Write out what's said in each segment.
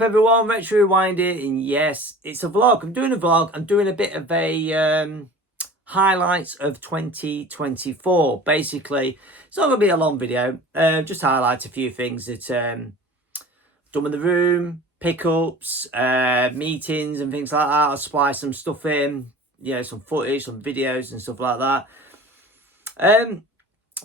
up everyone, Retro Rewind here, and yes, it's a vlog. I'm doing a vlog. I'm doing a bit of a highlights of 2024. Basically, it's not going to be a long video. Just highlight a few things that done in the room, pickups, meetings and things like that. I'll splice some stuff in, you know, some footage, some videos and stuff like that.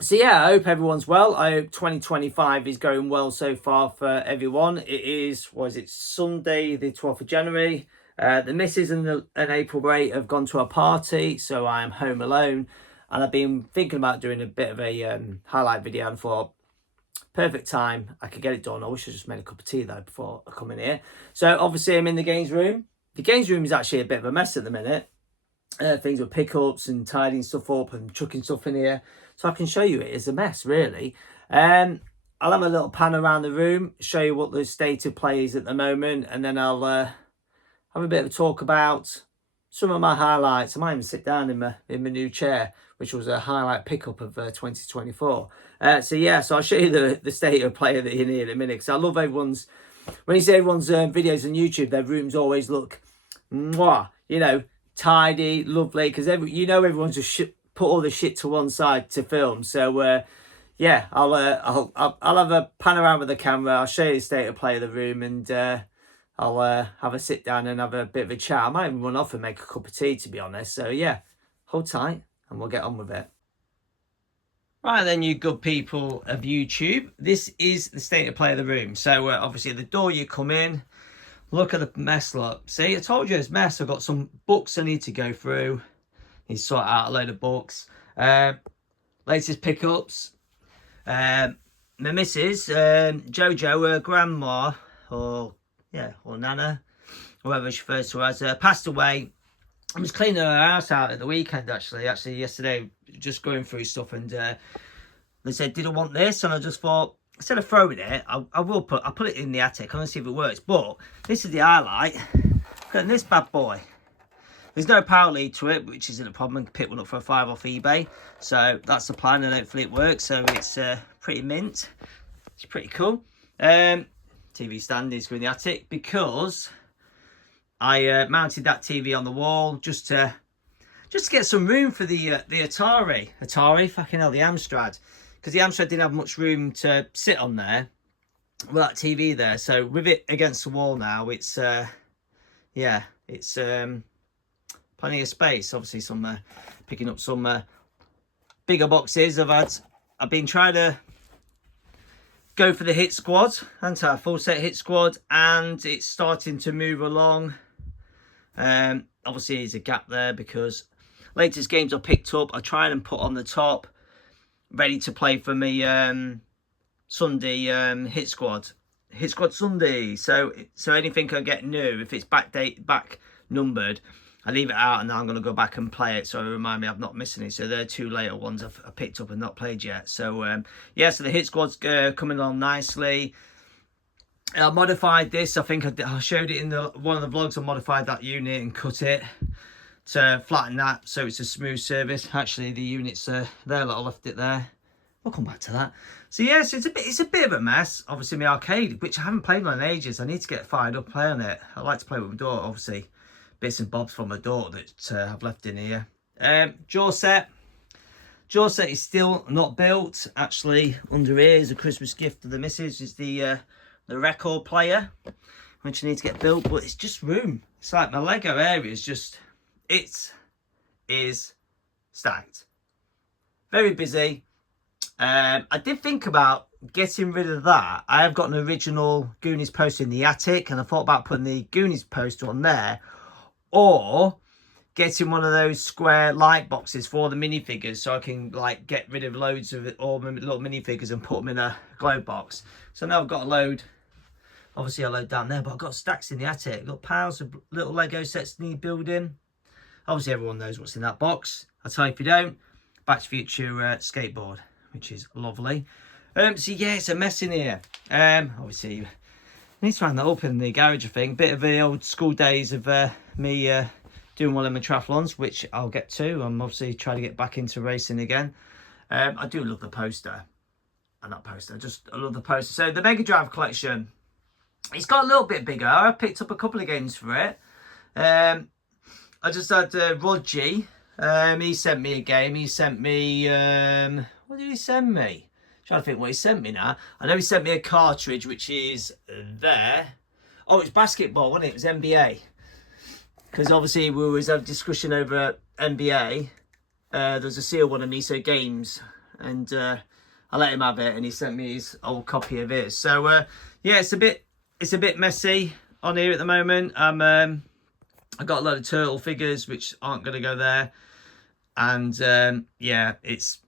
So yeah, I hope everyone's well. I hope 2025 is going well so far for everyone. It is, Sunday the 12th of January. The missus and April Ray have gone to a party, so I am home alone. And I've been thinking about doing a bit of a highlight video and thought, perfect time, I could get it done. I wish I just made a cup of tea though before I come in here. So obviously I'm in the games room. The games room is actually a bit of a mess at the minute. Things with pickups and tidying stuff up and chucking stuff in here. So I can show you it is a mess, really. I'll have a little pan around the room, show you what the state of play is at the moment, and then I'll have a bit of a talk about some of my highlights. I might even sit down in my new chair, which was a highlight pickup of 2024. So I'll show you the state of play that in here in a minute, because I love everyone's, when you see everyone's videos on YouTube, their rooms always look, mwah, you know, tidy, lovely, because everyone's just put all the shit to one side to film. So yeah, I'll have a pan around with the camera. I'll show you the state of play of the room, and I'll have a sit down and have a bit of a chat. I might even run off and make a cup of tea, to be honest. So yeah, hold tight and we'll get on with it. Right then, you good people of YouTube, this is the state of play of the room. So obviously at the door you come in, look at the mess. Look, see, I told you it's mess. I've got some books I need to go through. Need to sort out a load of books. Latest pickups. My missus, Jojo, her grandma, or Nana, whoever she refers to as, passed away. I was cleaning her house out at the weekend, actually yesterday, just going through stuff, and they said, did I want this? And I just thought, instead of throwing it, I'll put it in the attic. I'm going to see if it works. But this is the highlight. Look at this bad boy. There's no power lead to it, which isn't a problem. I can pick one up for a $5 off eBay. So that's the plan, and hopefully it works. So it's pretty mint. It's pretty cool. TV stand is going in the attic because I mounted that TV on the wall just to get some room for the Atari, fucking hell, the Amstrad. Because the Amstrad didn't have much room to sit on there with that TV there. So with it against the wall now, it's plenty of space. Obviously some picking up some bigger boxes. I've been trying to go for the hit squad, full set hit squad, and it's starting to move along. Obviously there's a gap there because latest games I picked up I tried and put on the top, ready to play for me Sunday hit squad Sunday. So anything I get new, if it's back numbered, I leave it out, and then I'm going to go back and play it, so it remind me I'm not missing it. So they're two later ones I've picked up and not played yet. So yeah, so the hit squad's coming along nicely. I modified this. I think I showed it in one of the vlogs. I modified that unit and cut it to flatten that so it's a smooth surface. Actually, the units there, I left it there. We'll come back to that. So yes, it's a bit of a mess. Obviously my arcade, which I haven't played on in ages. I need to get fired up playing it. I like to play with my daughter, obviously. Bits and bobs from my daughter that I've left in here. Jaw set is still not built. Actually, under here is a Christmas gift to the missus, is the record player, which I need to get built, but it's just room. It's like my Lego area is just, it is stacked. Very busy. I did think about getting rid of that. I have got an original Goonies poster in the attic, and I thought about putting the Goonies poster on there, or getting one of those square light boxes for the minifigures, so I can like get rid of loads of all my little minifigures and put them in a glow box. So now I've got a load, obviously a load down there, but I've got stacks in the attic. I've got piles of little Lego sets need building. Obviously everyone knows what's in that box. I'll tell you if you don't. Back to Future skateboard, which is lovely. So yeah, it's a mess in here. Obviously I need to round that up in the garage, I think. Bit of the old school days of me doing one of my triathlons, which I'll get to. I'm obviously trying to get back into racing again. I do love the poster. I love the poster. So the Mega Drive collection, It's got a little bit bigger. I picked up a couple of games for it. I just had Rod G. He sent me a game. He sent me... what did he send me? I'm trying to think what he sent me now. I know he sent me a cartridge, which is there. Oh, it's basketball, wasn't it? It was NBA. Because obviously we was having a discussion over NBA. There was a seal one of me, so games. And I let him have it, and he sent me his old copy of his. So, yeah, it's a bit messy on here at the moment. I've got a load of turtle figures, which aren't going to go there. And, yeah, it's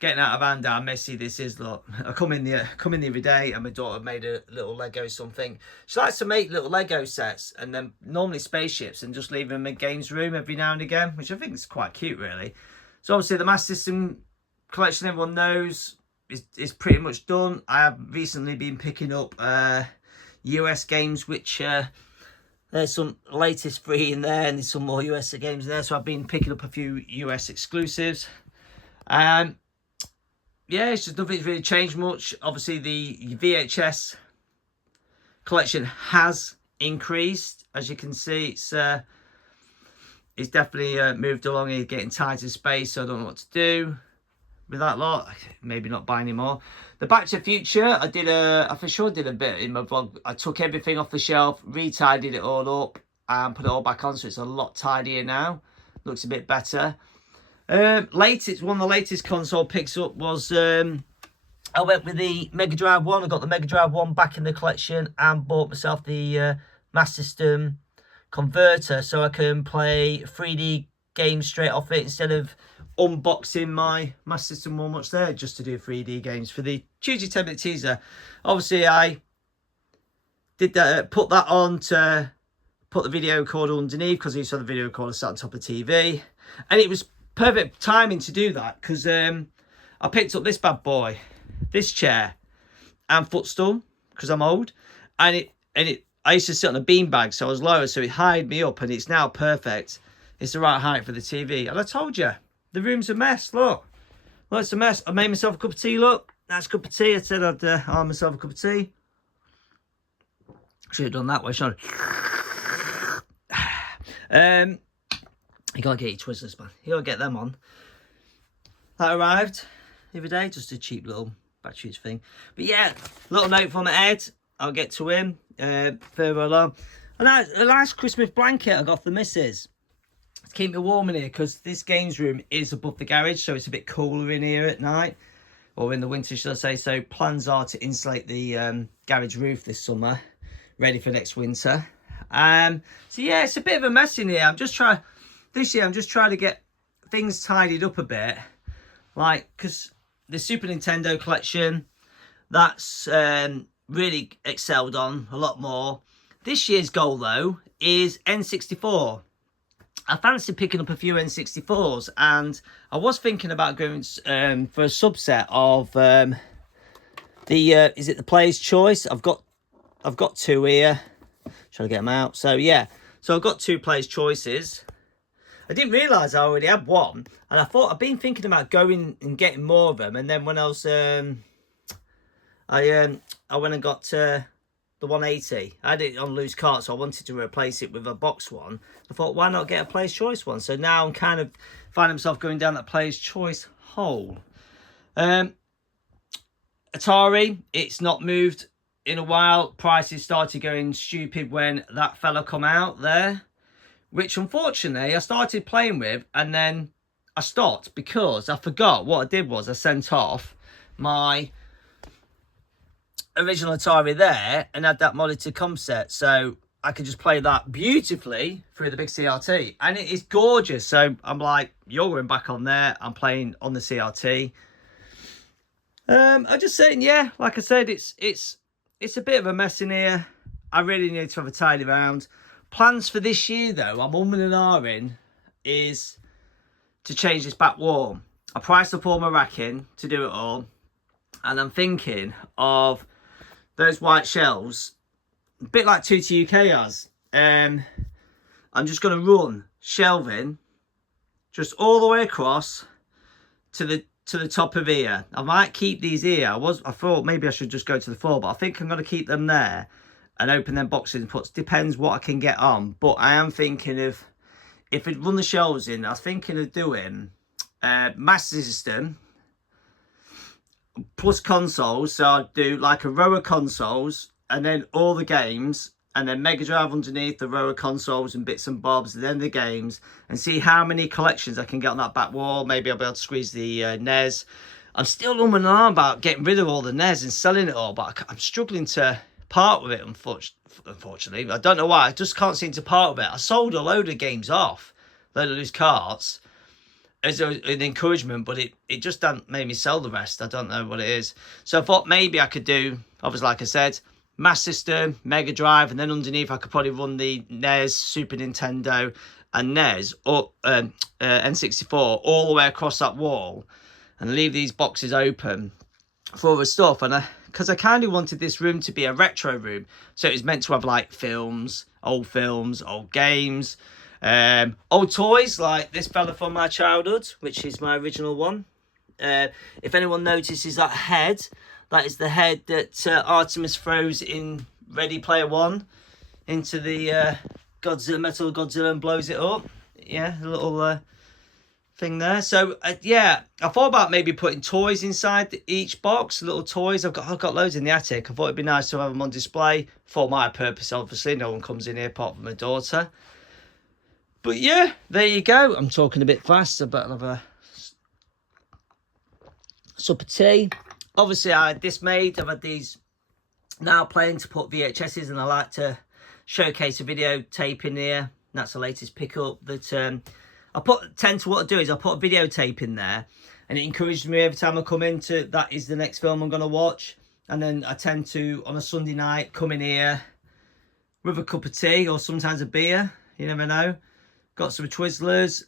getting out of hand how messy this is. Look, I come in the other day, and my daughter made a little Lego something. She likes to make little Lego sets, and then normally spaceships, and just leave them in games room every now and again, which I think is quite cute, really. So obviously the Master System collection, everyone knows, is pretty much done. I have recently been picking up US games, which there's some latest free in there, and there's some more US games in there. So I've been picking up a few US exclusives. Yeah, it's just nothing's really changed much. Obviously, the VHS collection has increased. As you can see, it's definitely moved along here, getting tight in space, so I don't know what to do with that lot. Maybe not buy any more. The Back to the Future, I for sure did a bit in my vlog. I took everything off the shelf, retidied it all up, and put it all back on, so it's a lot tidier now. Looks a bit better. One of the latest console picks up was I went with the Mega Drive 1. I got the Mega Drive 1 back in the collection and bought myself the Master System converter, so I can play 3D games straight off it instead of unboxing my Master System 1 much there just to do 3D games for the Tuesday 10-minute teaser. Obviously, I did that, put that on to put the video recorder underneath, because you saw the video recorder sat on top of the TV, and it was perfect timing to do that, because I picked up this bad boy, this chair and footstool, because I'm old, and I used to sit on a beanbag, so I was lower, so it hied me up, and it's now perfect. It's the right height for the TV. And I told you, the room's a mess. Look, it's a mess. I made myself a cup of tea. Look, that's a cup of tea. I said I'd arm myself a cup of tea. Should have done that way, shouldn't I? You gotta get your Twizzlers, man. You gotta get them on. That arrived the other day, just a cheap little batteries thing. But yeah, little note from Ed. I'll get to him further along. And a nice Christmas blanket I got for the missus to keep me warm in here, because this games room is above the garage, so it's a bit cooler in here at night, or in the winter, should I say. So plans are to insulate the garage roof this summer, ready for next winter. So yeah, it's a bit of a mess in here. This year I'm just trying to get things tidied up a bit, like, because the Super Nintendo collection, that's really excelled on a lot more. This year's goal though is N64. I fancy picking up a few N64s, and I was thinking about going for a subset of is it the Player's Choice? I've got two here. Trying to get them out. So yeah, so I've got two Player's Choices. I didn't realise I already had one, and I've been thinking about going and getting more of them. And then when I was I went and got the 180. I had it on loose cart, so I wanted to replace it with a box one. I thought, why not get a Player's Choice one? So now I'm kind of finding myself going down that Player's Choice hole. Atari, it's not moved in a while. Prices started going stupid when that fella come out there, which unfortunately I started playing with, and then I stopped because I forgot. What I did was I sent off my original Atari there and had that modded to COM set, so I could just play that beautifully through the big CRT, and it is gorgeous. So I'm like, you're going back on there, I'm playing on the CRT. I'm just saying, yeah, like I said, it's a bit of a mess in here. I really need to have a tidy round. Plans for this year though, I'm umming and ahhing, is to change this back wall. I priced up all my racking to do it all, and I'm thinking of those white shelves, a bit like Tutti UK has. I'm just going to run shelving just all the way across to the top of here. I might keep these here. I thought maybe I should just go to the floor, but I think I'm going to keep them there. and open them boxes and puts. Depends what I can get on. But I am thinking of, if it run the shelves in, I was thinking of doing Master System plus consoles. So I'd do like a row of consoles and then all the games, and then Mega Drive underneath the row of consoles and bits and bobs, and then the games, and see how many collections I can get on that back wall. Maybe I'll be able to squeeze the NES. I'm still umming and ahhing about getting rid of all the NES and selling it all, but I'm struggling to part with it, unfortunately. I don't know why. I just can't seem to part with it. I sold a load of games off, a load of loose carts, as an encouragement, but it just hasn't made me sell the rest. I don't know what it is. So I thought maybe I could do, obviously, like I said, Master System, Mega Drive, and then underneath I could probably run the NES, Super Nintendo, and NES, or N64, all the way across that wall, and leave these boxes open for other stuff. And because I kind of wanted this room to be a retro room, so it was meant to have like films, old games, old toys like this fella from my childhood, which is my original one. If anyone notices that head, that is the head that Artemis throws in Ready Player One into the Metal Godzilla and blows it up. Yeah, a little thing there. So yeah, I thought about maybe putting toys inside each box, little toys. I've got loads in the attic. I thought it'd be nice to have them on display for my purpose. Obviously, no one comes in here apart from my daughter. But yeah, there you go. I'm talking a bit fast. I better have a sup of tea. Obviously, I had this made. I've had these now playing to put VHSs, and I like to showcase a videotape in here. That's the latest pickup that what I do is I put a videotape in there, and it encourages me every time I come into that is the next film I'm going to watch. And then I tend to, on a Sunday night, come in here with a cup of tea or sometimes a beer. You never know. Got some Twizzlers,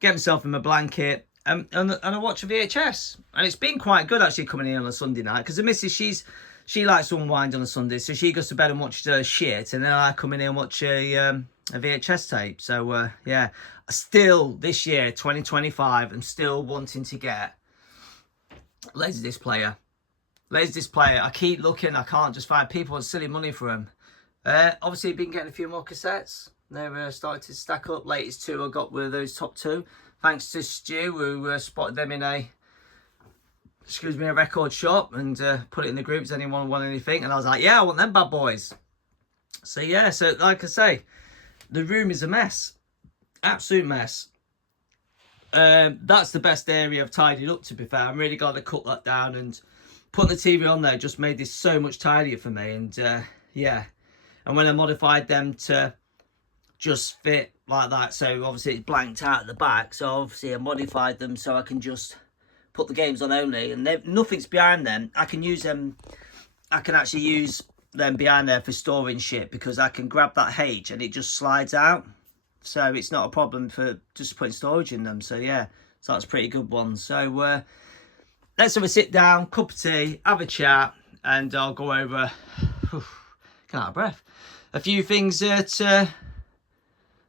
get myself in my blanket, and I watch a VHS. And it's been quite good actually coming in on a Sunday night, because the missus, she likes to unwind on a Sunday, so she goes to bed and watches her shit, and then I come in here and watch a VHS tape. So yeah, still this year 2025, I'm still wanting to get Laserdisc player. I keep looking, I can't just find. People want silly money for them. Obviously been getting a few more cassettes. They're starting to stack up. Latest two I got were those top two, thanks to Stu, who spotted them in a record shop, and put it in the groups. Anyone want anything? And I was like, yeah, I want them bad boys. So yeah, so like I say, the room is a mess, absolute mess. That's the best area I've tidied up, to be fair. I'm really glad I cut that down, and putting the TV on there just made this so much tidier for me. And yeah, and when I modified them to just fit like that, so obviously it's blanked out at the back, so obviously I modified them so I can just put the games on only, and nothing's behind them. I can use them, I can actually use them behind there for storing shit, because I can grab that H and it just slides out, so it's not a problem for just putting storage in them. So yeah, so that's a pretty good one. So let's have a sit down, cup of tea, have a chat, and I'll go over get out of breath, a few things that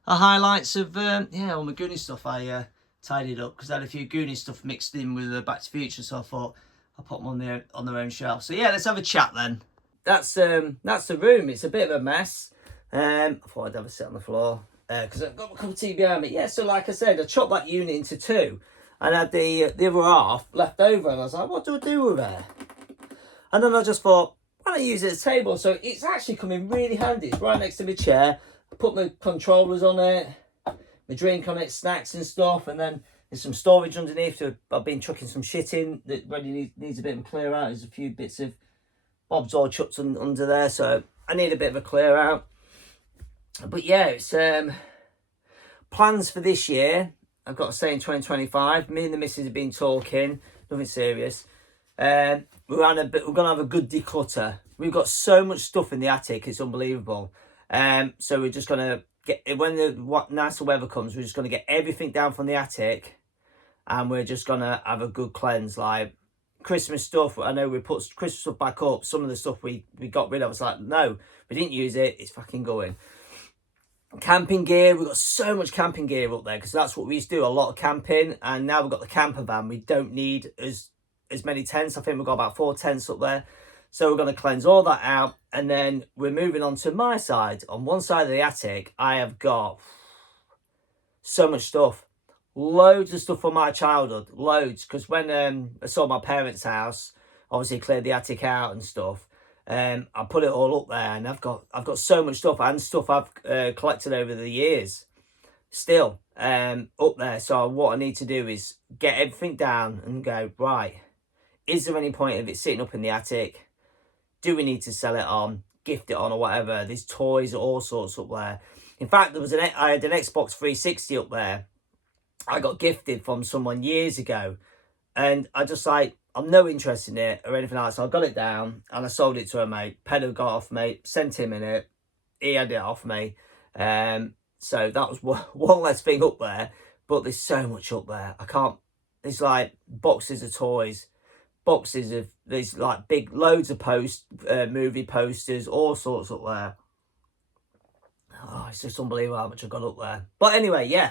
highlights of yeah, all my Goonies stuff I tidied up, because I had a few Goonies stuff mixed in with Back to the Future, so I thought I'll put them on their own shelf. So yeah, let's have a chat then. That's the room. It's a bit of a mess. I thought I'd have a sit on the floor because I've got my cup of tea behind me. Yeah, so like I said, I chopped that unit into two, and I had the other half left over, and I was like, what do I do with it? And then I just thought, why don't I use it as a table? So it's actually coming really handy. It's right next to my chair. I put my controllers on it, my drink on it, snacks and stuff, and then there's some storage underneath. So I've been chucking some shit in that really needs a bit of a clear out. There's a few bits of bobs all chucked under there, so I need a bit of a clear out. But yeah, it's plans for this year. I've got to say, in 2025, me and the missus have been talking, nothing serious. We're going to have a good declutter. We've got so much stuff in the attic, it's unbelievable. So we're just going to get, when the nicer weather comes, we're just going to get everything down from the attic, and we're just going to have a good cleanse. Like Christmas stuff, I know we put Christmas stuff back up. Some of the stuff we got rid of, it's like, no, we didn't use it, it's fucking going. Camping gear, we've got so much camping gear up there, because that's what we used to do, a lot of camping. And now we've got the camper van, we don't need as many tents. I think we've got about 4 tents up there. So we're going to cleanse all that out, and then we're moving on to my side. On one side of the attic, I have got so much stuff. Loads of stuff from my childhood. Loads. Because when I saw my parents' house, obviously cleared the attic out and stuff, I put it all up there, and I've got so much stuff, and stuff I've collected over the years still up there. So what I need to do is get everything down and go, right, is there any point of it sitting up in the attic? Do we need to sell it on, gift it on, or whatever? There's toys, all sorts up there. In fact, I had an Xbox 360 up there. I got gifted from someone years ago, and I just like, I'm no interest in it or anything like that. So I got it down and I sold it to a mate. Pedal got off me, sent him in it. He had it off me. So that was one less thing up there. But there's so much up there. I can't. There's like boxes of toys, boxes of, there's like big loads of movie posters, all sorts up there. Oh, it's just unbelievable how much I've got up there. But anyway, yeah.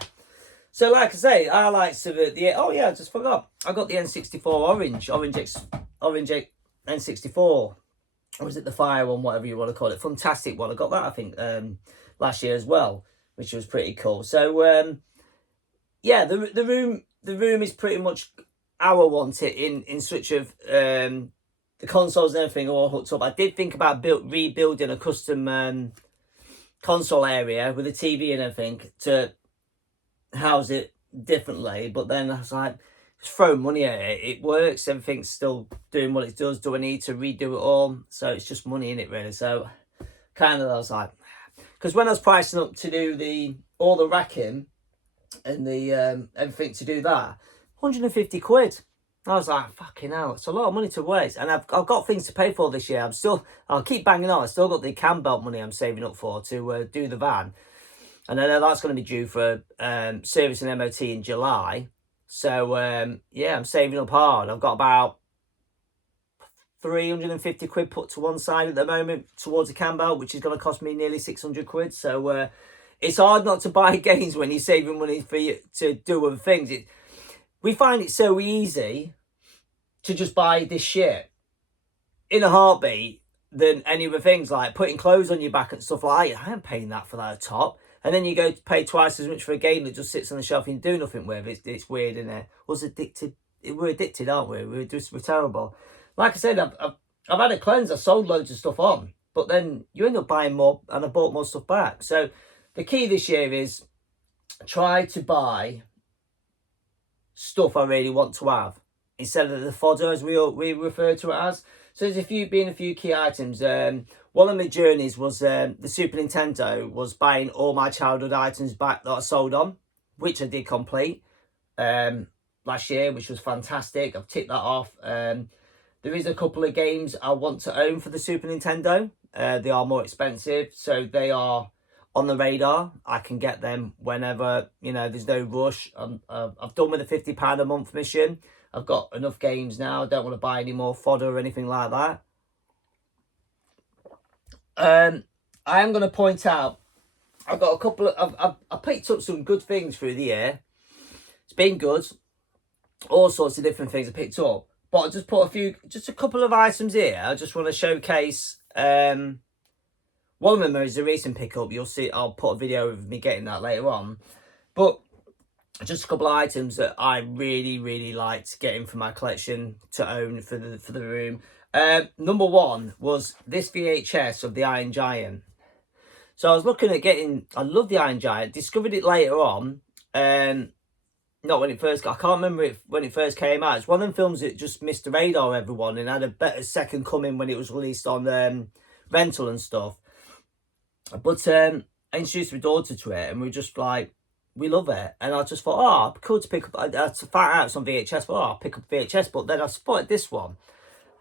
So like I say, highlights of the oh yeah, I just forgot. I got the N64 orange N64, or is it the fire one, whatever you want to call it? Fantastic one. I got that, I think, last year as well, which was pretty cool. So yeah, the room is pretty much how I want it in such of the consoles and everything all hooked up. I did think about rebuilding a custom console area with a TV and everything to house it differently, but then I was like, just throw money at it. It works, everything's still doing what it does. Do I need to redo it all? So it's just money in it, really. So kind of, I was like, because when I was pricing up to do all the racking and the everything to do that, 150 quid. I was like, fucking hell, it's a lot of money to waste. And I've got things to pay for this year. I'll keep banging on. I still got the cam belt money I'm saving up for to do the van. And I know that's going to be due for service and MOT in July. So, yeah, I'm saving up hard. I've got about 350 quid put to one side at the moment towards a cam belt, which is going to cost me nearly 600 quid. So, it's hard not to buy games when you're saving money for you to do other things. We find it so easy to just buy this shit in a heartbeat than any other things, like putting clothes on your back and stuff like that. I ain't paying that for that top. And then you go to pay twice as much for a game that just sits on the shelf and you do nothing with. It's weird, isn't it? We're addicted, aren't we? We're terrible. Like I said, I've had a cleanse. I sold loads of stuff on, but then you end up buying more, and I bought more stuff back. So the key this year is try to buy stuff I really want to have instead of the fodder, as we refer to it as. So there's a few key items. One of my journeys was the Super Nintendo, was buying all my childhood items back that I sold on, which I did complete last year, which was fantastic. I've ticked that off. There is a couple of games I want to own for the Super Nintendo. They are more expensive, so they are on the radar. I can get them whenever, there's no rush. I've done with the £50 a month mission. I've got enough games now. I don't want to buy any more fodder or anything like that. I am going to point out, I've got a couple of, I've picked up some good things through the year. It's been good. All sorts of different things I picked up. But I just put a couple of items here. I just want to showcase. One of them is a recent pickup. You'll see, I'll put a video of me getting that later on. But just a couple of items that I really, really liked getting for my collection to own for the room. Number one was this VHS of the Iron Giant. So I was looking at I love the Iron Giant. Discovered it later on. Not when it first, I can't remember when it first came out. It's one of them films that just missed the radar, everyone, and had a better second coming when it was released on rental and stuff. But I introduced my daughter to it, and we were just like, we love it. And I just thought, cool to pick up. I found out it's on VHS, but I'll pick up VHS. But then I spotted this one,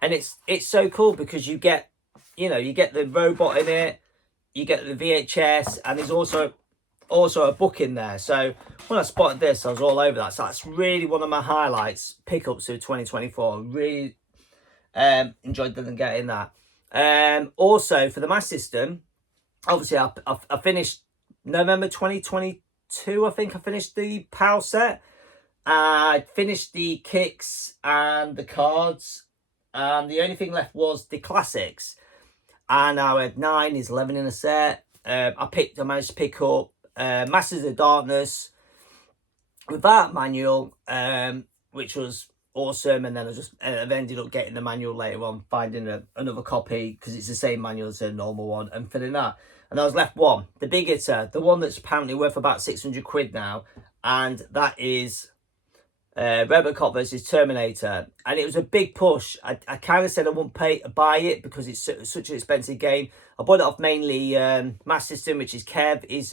and it's so cool because you get, you get the robot in it, you get the VHS, and there's also a book in there. So when I spotted this, I was all over that. So that's really one of my highlights, pickups of 2024. Really enjoyed getting that. Also for the Master System, obviously I finished November 2022. I think I finished the PAL set. I finished the kicks and the cards. and the only thing left was the classics. And I had 9, is 11 in a set. I managed to pick up Masters of Darkness without manual, which was awesome. And then I've ended up getting the manual later on, finding another copy because it's the same manual as the normal one, and filling that. And I was left one, the big hitter, the one that's apparently worth about 600 quid now, and that is Robocop versus Terminator. And it was a big push. I kind of said I wouldn't buy it because it's such an expensive game. I bought it off mainly Master System, which is Kev. He's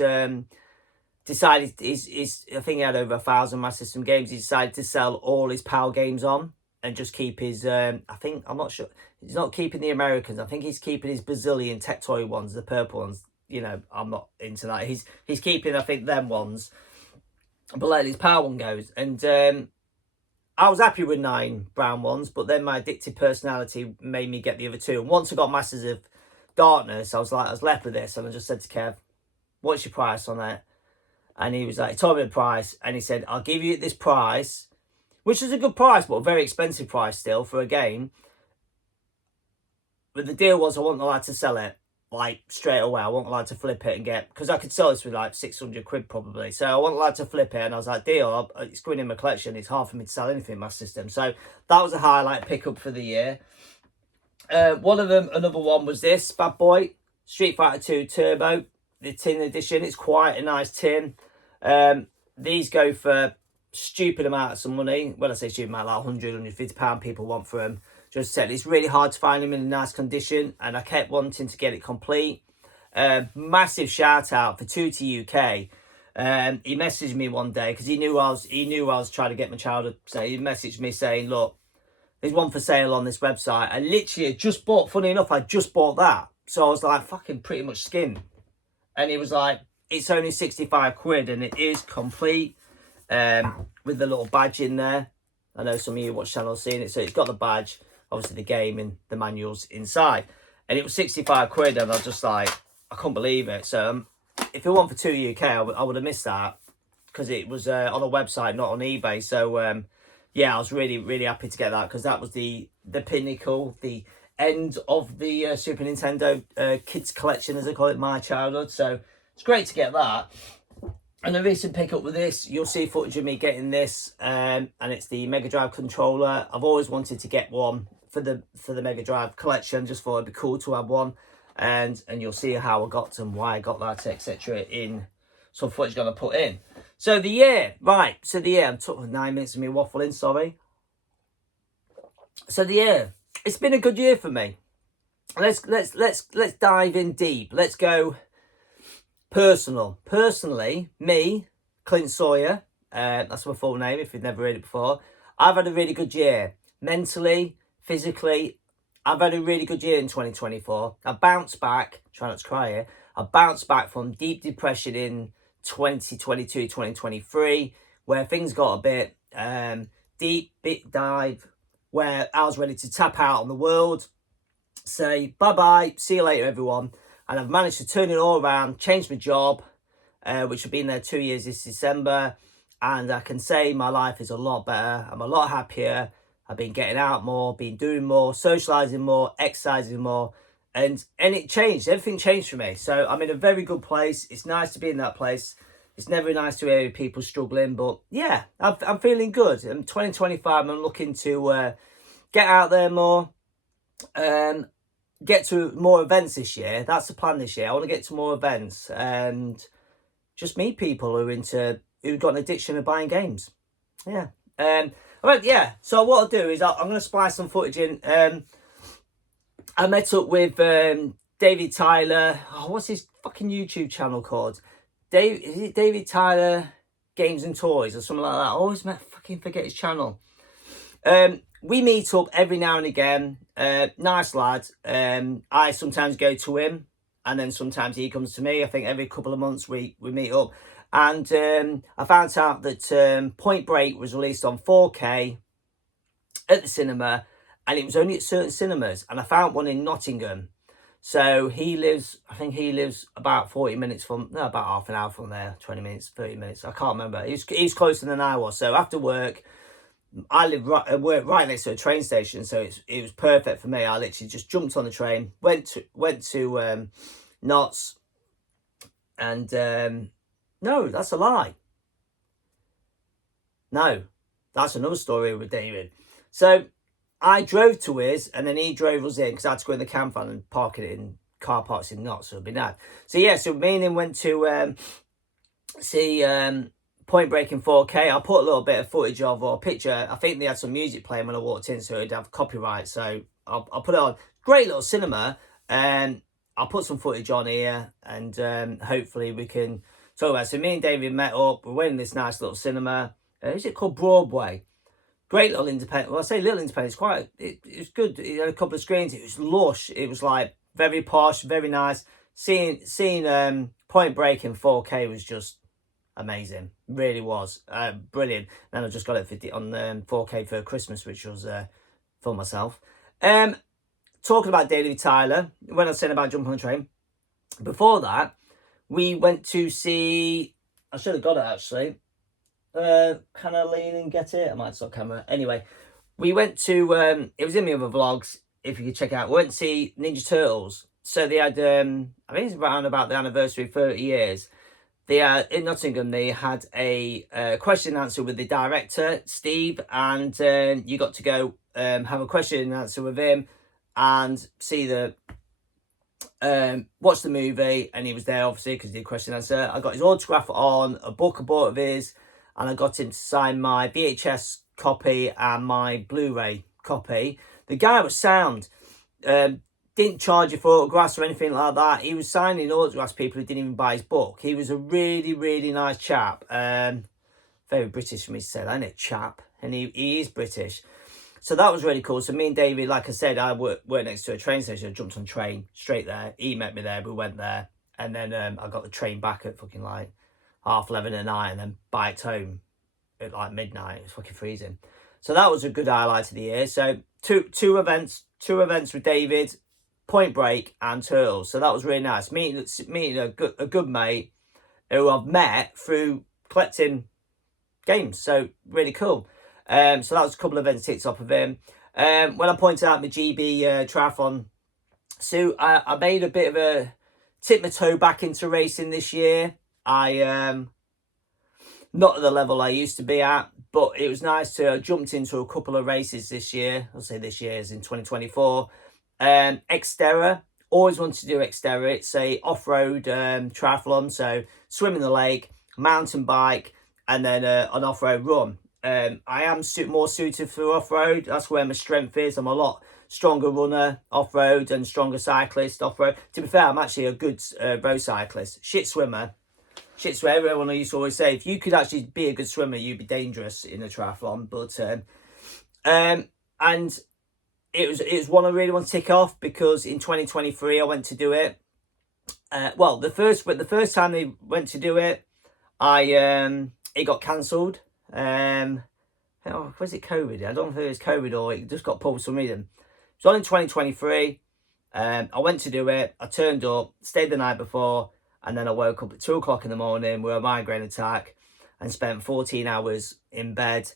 decided, I think he had over 1,000 Master System games. He decided to sell all his PAL games on and just keep his, I'm not sure, he's not keeping the Americans. I think he's keeping his Brazilian tech toy ones, the purple ones. You know, I'm not into that. He's keeping, I think, them ones, but letting his PAL one goes. And I was happy with 9 brown ones, but then my addictive personality made me get the other 2. And once I got Masters of Darkness, I was left with this, and I just said to Kev, "What's your price on it?" And he was like, he told me the price, and he said, "I'll give you this price," which is a good price, but a very expensive price still for a game. But the deal was I wasn't allowed to sell it like straight away. I wasn't allowed to flip it and get, because I could sell this for like 600 quid probably. So I wasn't allowed to flip it, and I was like, deal, it's going in my collection. It's hard for me to sell anything in my system. So that was a highlight pickup for the year. One of them, another one was this bad boy, Street Fighter 2 Turbo, the tin edition. It's quite a nice tin. These go for stupid amounts of money. When I say stupid amount, like 100, 150 pound people want for them. Just said, it's really hard to find them in a nice condition, and I kept wanting to get it complete. Massive shout out for Tutti UK. He messaged me one day because he knew I was trying to get my child. So he messaged me saying, "Look, there's one for sale on this website." I literally had just bought. Funny enough, I just bought that, so I was like, fucking pretty much skinned. And he was like, "It's only 65 quid, and it is complete with the little badge in there." I know some of you watch channel seen it, so it's got the badge, obviously the game and the manuals inside, and it was 65 quid, and I was just like, I couldn't believe it. So if it weren't for 2 UK, I would have missed that because it was on a website, not on eBay. So yeah, I was really, really happy to get that because that was the pinnacle, the end of the Super Nintendo kids collection, as I call it, my childhood. So it's great to get that. And a recent pickup with this, you'll see footage of me getting this, and it's the Mega Drive controller. I've always wanted to get one for the Mega Drive collection, just thought it'd be cool to have one. And you'll see how I got them, why I got that, etc. in some footage I'm going to put in. So the year, right, so the year, I'm talking 9 minutes of me waffling, sorry. So the year, it's been a good year for me. Let's dive in deep. Let's go personal. Personally, me, Clint Sawyer, that's my full name if you've never heard it before. I've had a really good year. Mentally, physically, I've had a really good year in 2024. I bounced back, try not to cry here, I bounced back from deep depression in 2022, 2023, where things got a bit deep dive, where I was ready to tap out on the world, say bye-bye, see you later everyone. And I've managed to turn it all around, change my job, which have been there 2 years this December. And I can say my life is a lot better. I'm a lot happier. I've been getting out more, been doing more, socialising more, exercising more. And it changed. Everything changed for me. So I'm in a very good place. It's nice to be in that place. It's never nice to hear people struggling. But yeah, I'm feeling good. In 2025, I'm looking to get out there more. Get to more events this year. That's the plan this year. I want to get to more events and just meet people who've got an addiction of buying games. Yeah. Yeah. So what I'll do is I'm going to splice some footage in. I met up with David Tyler. Oh, what's his fucking YouTube channel called? Is it David Tyler Games and Toys or something like that? I always fucking forget his channel. We meet up every now and again. Nice lad. I sometimes go to him, and then sometimes he comes to me. I think every couple of months we meet up. And I found out that Point Break was released on 4K at the cinema, and it was only at certain cinemas. And I found one in Nottingham. So I think he lives about 40 minutes about half an hour from there, 20 minutes, 30 minutes. I can't remember. He's closer than I was. So after work, I live right, work right next to a train station, so it was perfect for me. I literally just jumped on the train, went to Notts, and no, that's a lie. No, that's another story with David. So I drove to his, and then he drove us in because I had to go in the camp van and park it in car parks in Notts, so it'd be nice. So yeah, so me and him went to see Point Break in 4K. I'll put a little bit of footage of, or a picture. I think they had some music playing when I walked in, so it'd have copyright. So I'll put it on. Great little cinema. And I'll put some footage on here, and hopefully we can talk about it. So me and David met up. We went in this nice little cinema. Is it called Broadway? Great little independent. Well, I say little independent. It's quite. It was good. It had a couple of screens. It was lush. It was like very posh, very nice. Seeing Point Break in 4K was just amazing. Really was brilliant. And I just got it on 4K for Christmas, which was for myself. Talking about Daily Tyler, when I was saying about jumping on the train, before that, we went to see. I should have got it actually. Can I lean and get it? I might stop camera. Anyway, we went to. It was in my other vlogs. If you could check it out, we went to see Ninja Turtles. So they had. I think it's around about the anniversary, 30 years. They in Nottingham. They had a question and answer with the director Steve, and you got to go have a question and answer with him, and see the watch the movie. And he was there obviously because he did question and answer. I got his autograph on a book I bought of his, and I got him to sign my VHS copy and my Blu-ray copy. The guy was sound. Didn't charge you for autographs or anything like that. He was signing autographs people who didn't even buy his book. He was a really, really nice chap. Very British for me to say that, isn't it? Chap. And he is British. So that was really cool. So me and David, like I said, I worked next to a train station. I jumped on a train straight there. He met me there. We went there. And then I got the train back at fucking like 11:30 at night, and then biked home at like midnight. It was fucking freezing. So that was a good highlight of the year. So two events with David, Point Break and Turtles. So that was really nice. Meeting a good mate who I've met through collecting games. So really cool. So that was a couple of events ticked off of him. When I pointed out my GB triathlon suit, I made a bit of a tip my toe back into racing this year. I not at the level I used to be at, but it was nice to jumped into a couple of races this year. I'll say this year is in 2024. Xterra, always wanted to do Xterra. It's a off-road triathlon, so swim in the lake, mountain bike, and then an off-road run. I am more suited for off-road. That's where my strength is. I'm a lot stronger runner off-road and stronger cyclist off-road. To be fair, I'm actually a good road cyclist. Shit swimmer. Everyone used to always say, if you could actually be a good swimmer, you'd be dangerous in a triathlon. But and it was one I really want to tick off, because in 2023 I went to do it. Well, the first time they went to do it, it got cancelled. Was it COVID? I don't know if it was COVID or it just got pulled for some reason. It was on in 2023. I went to do it. I turned up, stayed the night before, and then I woke up at 2 o'clock in the morning with a migraine attack and spent 14 hours in bed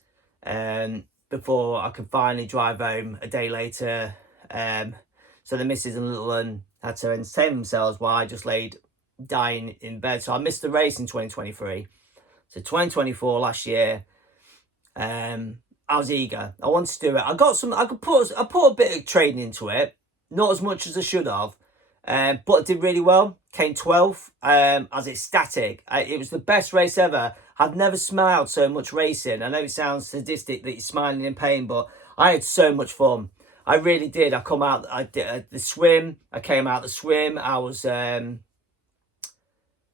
before I could finally drive home a day later. So the missus and little one had to entertain themselves while I just laid dying in bed. So I missed the race in 2023. So 2024, last year, I was eager. I wanted to do it. I put a bit of training into it, not as much as I should have, but I did really well. Came 12th. I was ecstatic. It was the best race ever. I've never smiled so much racing. I know it sounds sadistic that you're smiling in pain, but I had so much fun. I really did. I did the swim. I came out the swim. I was a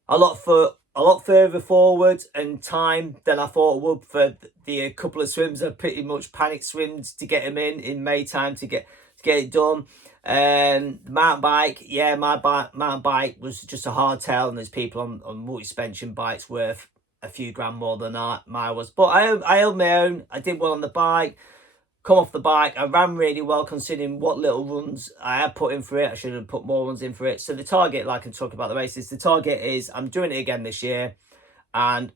lot further forward in time than I thought I would for the couple of swims. I pretty much panic swimmed to get them in May time to get it done. Mountain bike, yeah, my mountain bike was just a hardtail, and there's people on multi-suspension bikes worth a few grand more than mine was. But I held my own. I did well on the bike. Come off the bike, I ran really well considering what little runs I had put in for it. I should have put more runs in for it. So the target, like I talk about the races, the target is I'm doing it again this year, and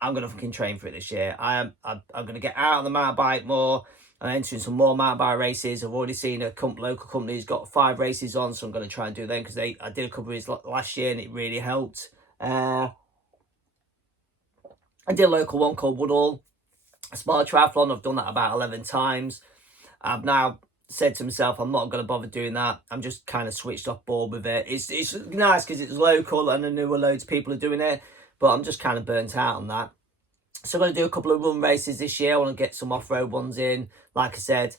I'm going to fucking train for it this year. I'm going to get out on the mountain bike more. I'm entering some more mountain bike races. I've already seen a local company who's got 5 races on, so I'm going to try and do them because I did a couple of these last year and it really helped. I did a local one called Woodall, a small triathlon. I've done that about 11 times. I've now said to myself, I'm not going to bother doing that. I'm just kind of switched off board with it. It's nice because it's local and I knew loads of people are doing it, but I'm just kind of burnt out on that. So I'm going to do a couple of run races this year. I want to get some off-road ones in. Like I said,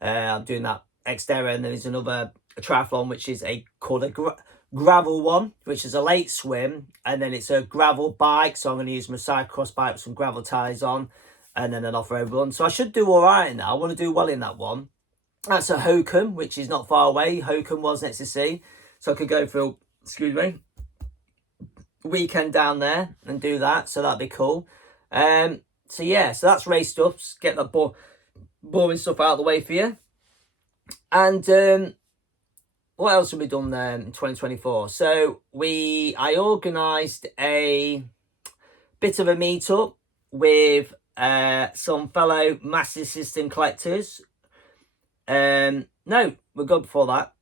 I'm doing that Xterra, and then there's another triathlon which is called a gravel one, which is a late swim, and then it's a gravel bike. So I'm going to use my cyclocross bike with some gravel tyres on, and then an off-road run. So I should do all right in that. I want to do well in that one. That's a Hokum, which is not far away. Hokum was next to sea, so I could go for weekend down there and do that. So that'd be cool. So yeah, so that's race stuff. Just get that boring stuff out of the way for you. And what else have we done then in 2024? So I organised a bit of a meetup with some fellow Master System collectors. No, we're good before that.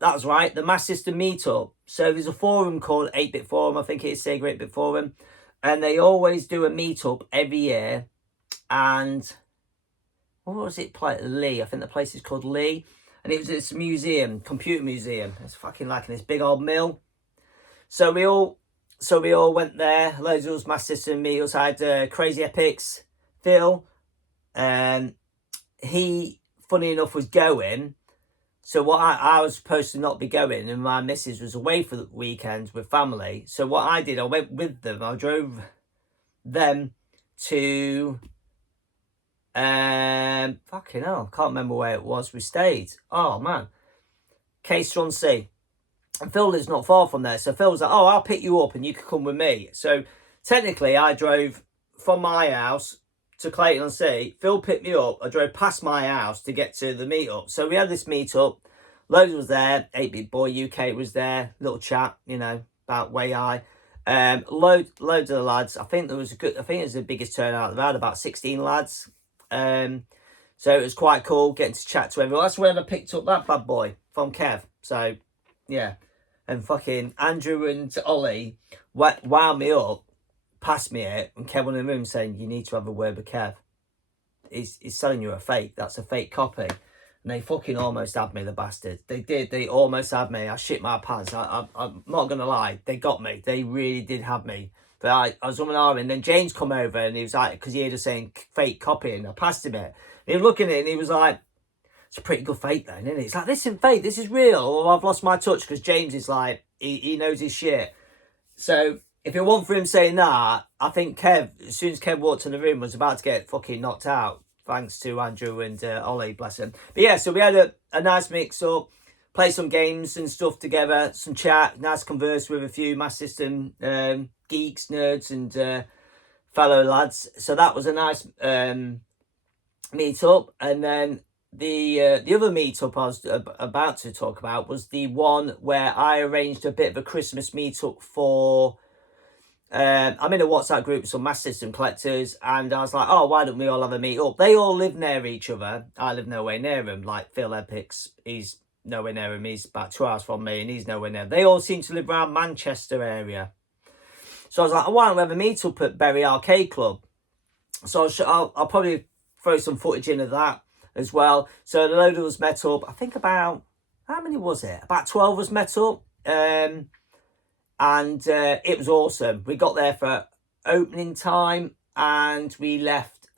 That's right, the Master System meetup. So there's a forum called 8-Bit Forum. I think it is Sega 8-Bit Forum. And they always do a meetup every year. And what was it? Lee. I think the place is called Lee. And it was this museum, computer museum. It's fucking like in this big old mill. So we all went there. Loads of us Master System meetups. I had Crazy Epics, Phil. He, funny enough, was going. So what I was supposed to not be going, and my missus was away for the weekend with family. So what I did, I went with them. I drove them to fucking hell, I can't remember where it was we stayed. Oh man, Case-on-Sea. And Phil lives not far from there. So Phil was like, oh, I'll pick you up and you can come with me. So technically I drove from my house to Clayton-on-Sea. Phil picked me up. I drove past my house to get to the meetup. So we had this meetup. Loads was there. 8-Bit Boy UK was there. Little chat, about way high. Loads of the lads. I think it was the biggest turnout. They had about 16 lads. So it was quite cool getting to chat to everyone. That's where I picked up that bad boy from Kev. So yeah, and fucking Andrew and Ollie wound me up, passed me it, and Kev went in the room saying, you need to have a word with Kev. He's selling you a fake. That's a fake copy. And they fucking almost had me, the bastards. They did. They almost had me. I shit my pants. I'm not going to lie. They got me. They really did have me. But I was on an arm, and then James come over, and he was like, because he had us saying fake copy, and I passed him it. And he was looking at it, and he was like, it's a pretty good fake then, isn't it? It's like, this isn't fake. This is real. Or I've lost my touch, because James is like, he knows his shit. So if it weren't for him saying that, I think Kev, as soon as Kev walked in the room, was about to get fucking knocked out. Thanks to Andrew and Ollie, bless him. But yeah, so we had a nice mix-up, play some games and stuff together, some chat, nice converse with a few Master System geeks, nerds, and fellow lads. So that was a nice meet-up. And then the other meet-up I was about to talk about was the one where I arranged a bit of a Christmas meet-up for... I'm in a WhatsApp group with some Master System collectors, and I was like, oh, why don't we all have a meet up? They all live near each other. I live nowhere near them. Like Phil Epics, he's nowhere near him. He's about 2 hours from me, and he's nowhere near. They all seem to live around Manchester area. So I was like, oh, why don't we have a meet up at Bury Arcade Club? So I'll probably throw some footage in of that as well. So a load of us met up. I think about, how many was it? About 12 of us met up. And it was awesome. We got there for opening time and we left.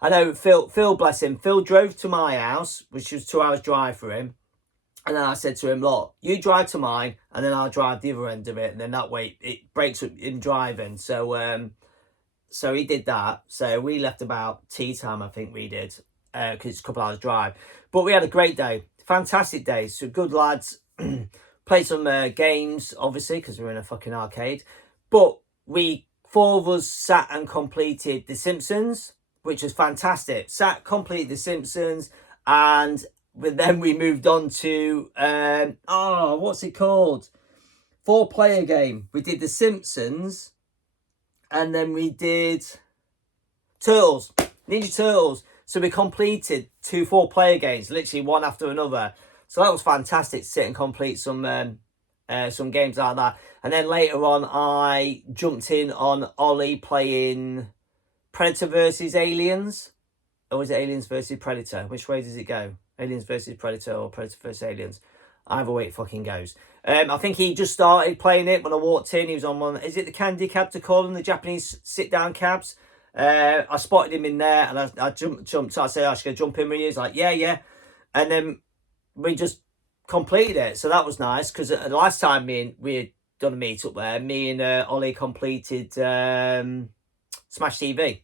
I know Phil, bless him, Phil drove to my house, which was 2 hours drive for him. And then I said to him, look, you drive to mine and then I'll drive the other end of it. And then that way it breaks up in driving. So so he did that. So we left about tea time, I think we did, because it's a couple hours drive. But we had a great day. Fantastic day. So good lads. Played some games, obviously, because we're in a fucking arcade. But 4 of us sat and completed The Simpsons, which was fantastic. Completed The Simpsons, and then we moved on to, what's it called? 4-player game. We did The Simpsons, And then we did Turtles, Ninja Turtles. So we completed 2 4-player games, literally one after another. So that was fantastic to sit and complete some games like that. And then later on, I jumped in on Ollie playing Predator versus Aliens. Or was it Aliens versus Predator? Which way does it go? Aliens versus Predator or Predator versus Aliens? Either way it fucking goes. I think he just started playing it when I walked in. He was on one. Is it the candy cab to call them? The Japanese sit-down cabs? I spotted him in there and I jumped. I said, I should jump in with you. He's like, yeah. And then we just completed it. So that was nice because the last time we had done a meet up there, me and Ollie completed Smash TV.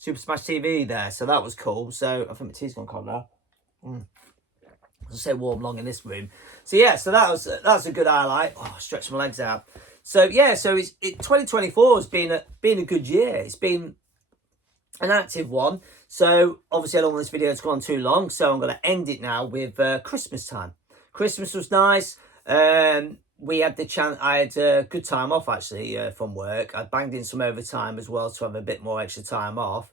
Super Smash TV there. So that was cool. So I think my tea's gone cold now. It's so warm long in this room. So yeah, so that's a good highlight. Oh, stretch my legs out. So yeah, so 2024 has been a good year. It's been an active one. So obviously I don't want this video to go on too long, so I'm going to end it now with Christmas time. Christmas was nice. We had the chance. I had a good time off actually from work. I banged in some overtime as well to have a bit more extra time off.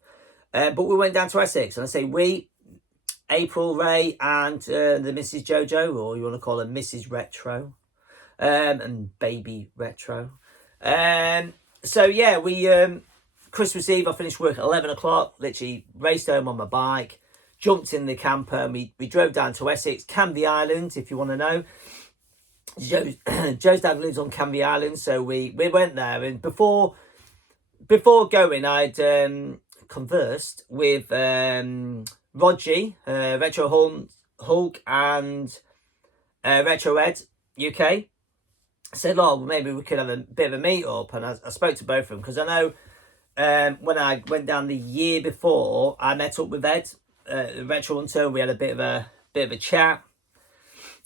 But we went down to Essex, and I say we, April, Ray, and the Mrs. Jojo, or you want to call her Mrs. Retro, and Baby Retro. So yeah, we Christmas Eve I finished work at 11 o'clock. Literally raced home on my bike, jumped in the camper, and we drove down to Essex, Canvey Island, if you want to know. Joe's dad lives on Canvey Island, so we went there. And before going, I'd conversed with Rodgy, Retro Hulk, and Retro Ed UK. I said, oh, well, maybe we could have a bit of a meet up. And I spoke to both of them because I know when I went down the year before, I met up with Ed, Retro Hunter. We had a bit of a chat.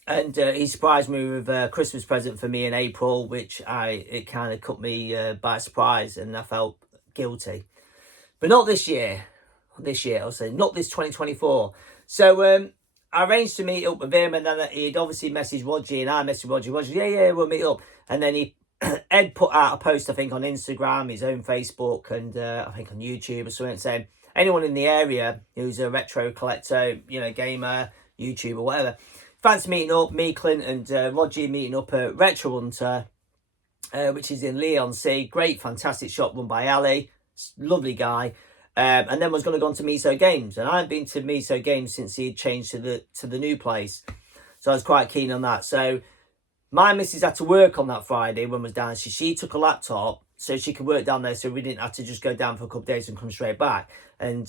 And he surprised me with a Christmas present for me in April, which it kind of caught me by surprise, and I felt guilty. But not this year. I'll say, not this 2024. So I arranged to meet up with him, and then he'd obviously messaged Rodgy, and I messaged Rodgy. Rodgy, yeah, we'll meet up. And then Ed put out a post, I think, on Instagram, his own Facebook, and I think on YouTube or something, saying, anyone in the area who's a retro collector, gamer, YouTuber, whatever, fancy meeting up, me, Clint, and Rodgy meeting up at Retro Hunter, which is in Leon-on-Sea. Great, fantastic shop run by Ali. Lovely guy. And then was going to go on to Miso Games. And I hadn't been to Miso Games since he had changed to the new place. So I was quite keen on that. So my missus had to work on that Friday when I was down. She took a laptop so she could work down there, so we didn't have to just go down for a couple of days and come straight back. And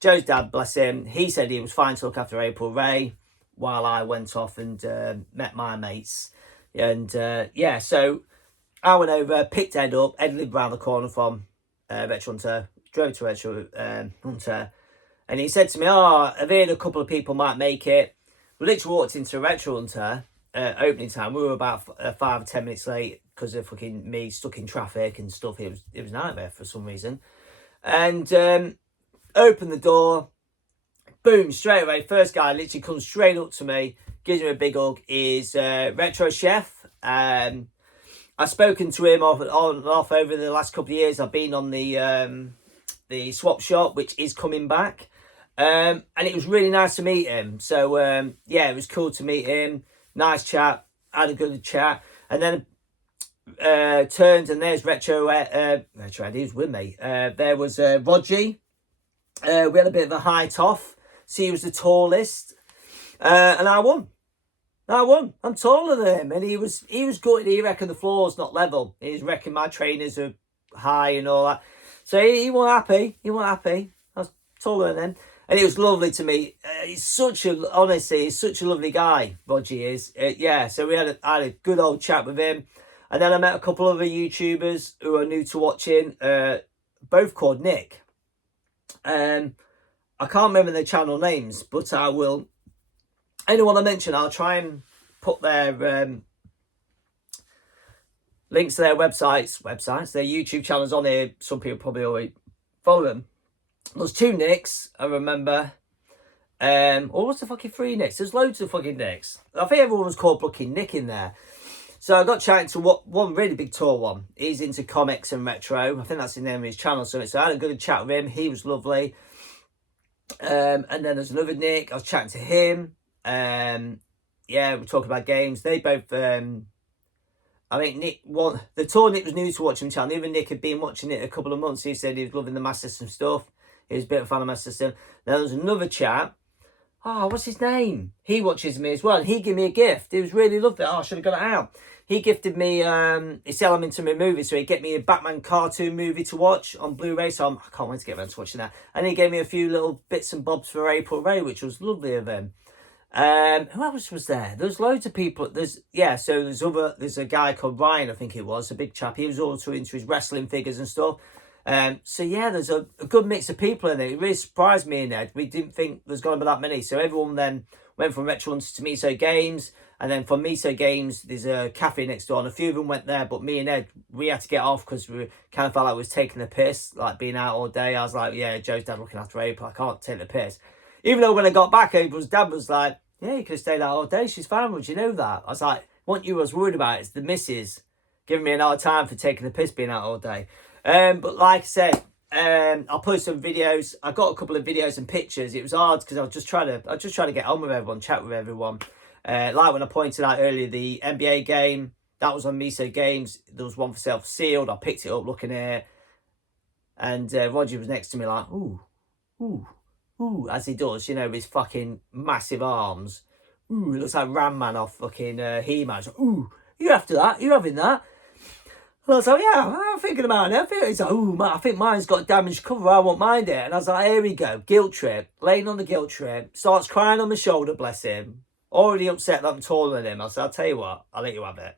Joe's dad, bless him, he said he was fine to look after April Ray while I went off and met my mates. And yeah, so I went over, picked Ed up. Ed lived around the corner from Retro Hunter, drove to Retro Hunter, and he said to me, I've heard a couple of people might make it. We literally walked into Retro Hunter opening time. We were about 5 or 10 minutes late because of fucking me stuck in traffic and stuff. It was a nightmare for some reason. And opened the door. Boom, straight away, first guy literally comes straight up to me, gives me a big hug, is Retro Chef. I've spoken to him on and off over the last couple of years. I've been on the swap shop, which is coming back. And it was really nice to meet him. So, yeah, it was cool to meet him. Nice chat, had a good chat. And then turned, and there's Retro Ed, he was with me. There was Rodgy. We had a bit of a height off. So he was the tallest, and I won. I'm taller than him, and he was gutted. He reckoned the floor's not level. He was reckoned my trainers are high and all that. So he wasn't happy. I was taller than him, and it was lovely to meet. He's such a lovely guy. Rodgy is. Yeah. So I had a good old chat with him, and then I met a couple of other YouTubers who are new to watching. Both called Nick. I can't remember their channel names, but I will. Anyone I mention, I'll try and put their links to their websites, their YouTube channels on here. Some people probably already follow them. There's 2 Nicks, I remember. Or what's the fucking 3 Nicks? There's loads of fucking Nicks. I think everyone was called fucking Nick in there. So I got chatting to one really big tall one. He's into comics and retro. I think that's the name of his channel. So I had a good chat with him. He was lovely. And then there's another Nick. I was chatting to him. Yeah, we're talking about games. They both, I think the tall Nick was new to watching the channel. The other Nick had been watching it a couple of months. He said he was loving the Master System stuff. He was a bit of a fan of Master System. Then there was another chap. Oh, what's his name? He watches me as well. And he gave me a gift. It was really lovely. Oh, I should have got it out. He gifted me, it's element to my movie. So he get me a Batman cartoon movie to watch on Blu-ray. So I can't wait to get around to watching that. And he gave me a few little bits and bobs for April Ray, which was lovely of him. Who else was there? There's loads of people. There's a guy called Ryan, I think it was, a big chap. He was also into his wrestling figures and stuff. So yeah, there's a good mix of people in it. It really surprised me and Ed. We didn't think there's going to be that many. So everyone then went from RetroRewind's to Miso Games. And then from Miso Games, there's a cafe next door. And a few of them went there. But me and Ed, we had to get off because we kind of felt like we was taking the piss. Like being out all day. I was like, yeah, Joe's dad looking after April. I can't take the piss. Even though when I got back, April's dad was like, yeah, you could have stayed out all day. She's fine. Would you know that? I was like, what you was worried about is the missus giving me an hard time for taking the piss being out all day. But like I said, I'll post some videos. I got a couple of videos and pictures. It was hard because I was just trying to get on with everyone, chat with everyone. Like when I pointed out earlier, the NBA game, that was on Miso Games. There was one for sale for sealed. I picked it up looking at it. And Roger was next to me like, ooh, as he does, you know, with his fucking massive arms. Ooh, it looks like Ram Man off fucking He-Man. Like, ooh, you after that? You having that? And I was like, yeah, I'm thinking about it. He's like, ooh, man, I think mine's got damaged cover. I won't mind it. And I was like, here we go. Guilt trip. Laying on the guilt trip. Starts crying on my shoulder, bless him. Already upset that I'm taller than him. I said, I'll tell you what, I'll let you have it.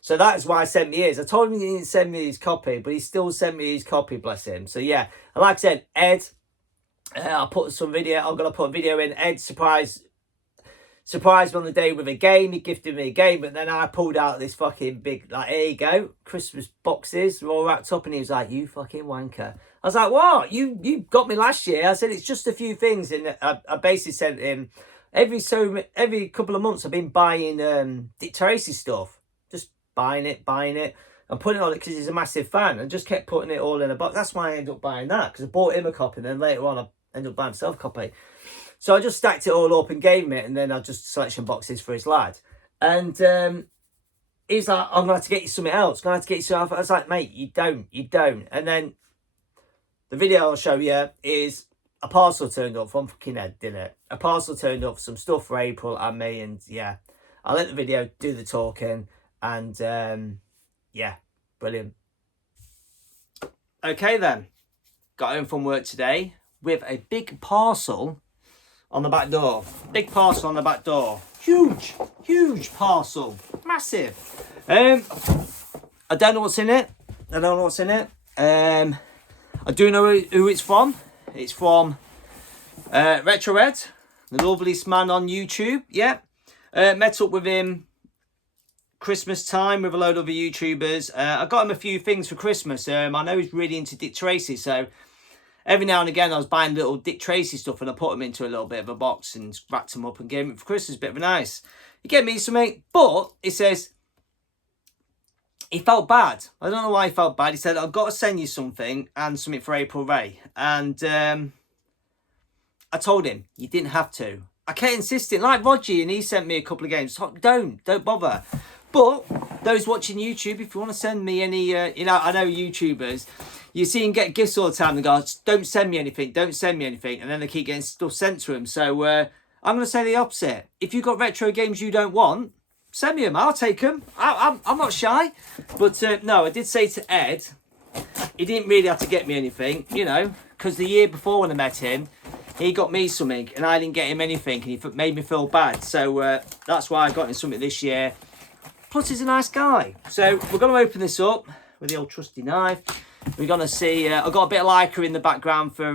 So that is why I sent me his. I told him he didn't send me his copy, but he still sent me his copy, bless him. So yeah, and like I said, Ed, I'll put some video. I'm gonna put a video in. Ed surprised me on the day with a game. He gifted me a game, but then I pulled out this fucking big, like, here you go, Christmas boxes. They're all wrapped up, and he was like, "You fucking wanker." I was like, "What? You got me last year." I said, "It's just a few things," and I basically sent him every couple of months. I've been buying Dick Tracy stuff, just buying it, and putting it on it because he's a massive fan, and just kept putting it all in a box. That's why I ended up buying that, because I bought him a copy, and then later on I ended up buying myself a copy. So I just stacked it all up and gave him it, and then I just selection boxes for his lad. And he's like, I'm going to have to get you something else. I was like, mate, you don't. And then the video I'll show you is a parcel turned up from fucking Ed, didn't it? A parcel turned up, some stuff for April and me, and yeah. I'll let the video do the talking, and yeah, brilliant. Okay then, got home from work today with a big parcel on the back door. Big parcel on the back door. Huge parcel. Massive. I don't know what's in it. I do know who it's from. It's from RetroRed, the loveliest man on YouTube. Yeah. Met up with him Christmas time with a load of other YouTubers. I got him a few things for Christmas. I know he's really into Dick Tracy, so every now and again I was buying little Dick Tracy stuff, and I put them into a little bit of a box and wrapped them up and gave him for Christmas. Bit of a nice. He gave me something, but he says he felt bad. I don't know why he felt bad. He said, I've got to send you something and something for April Ray. And I told him, you didn't have to. I kept insisting, like Roger, and he sent me a couple of games. Don't bother. But those watching YouTube, if you want to send me any, I know YouTubers, you see them get gifts all the time. They go, don't send me anything. And then they keep getting stuff sent to them. So I'm going to say the opposite. If you've got retro games you don't want, send me them. I'll take them. I'm not shy. But no, I did say to Ed, he didn't really have to get me anything, because the year before when I met him, he got me something and I didn't get him anything, and he made me feel bad. So that's why I got him something this year. Plus, he's a nice guy. So we're going to open this up with the old trusty knife. We're going to see, I've got a bit of Lycra in the background for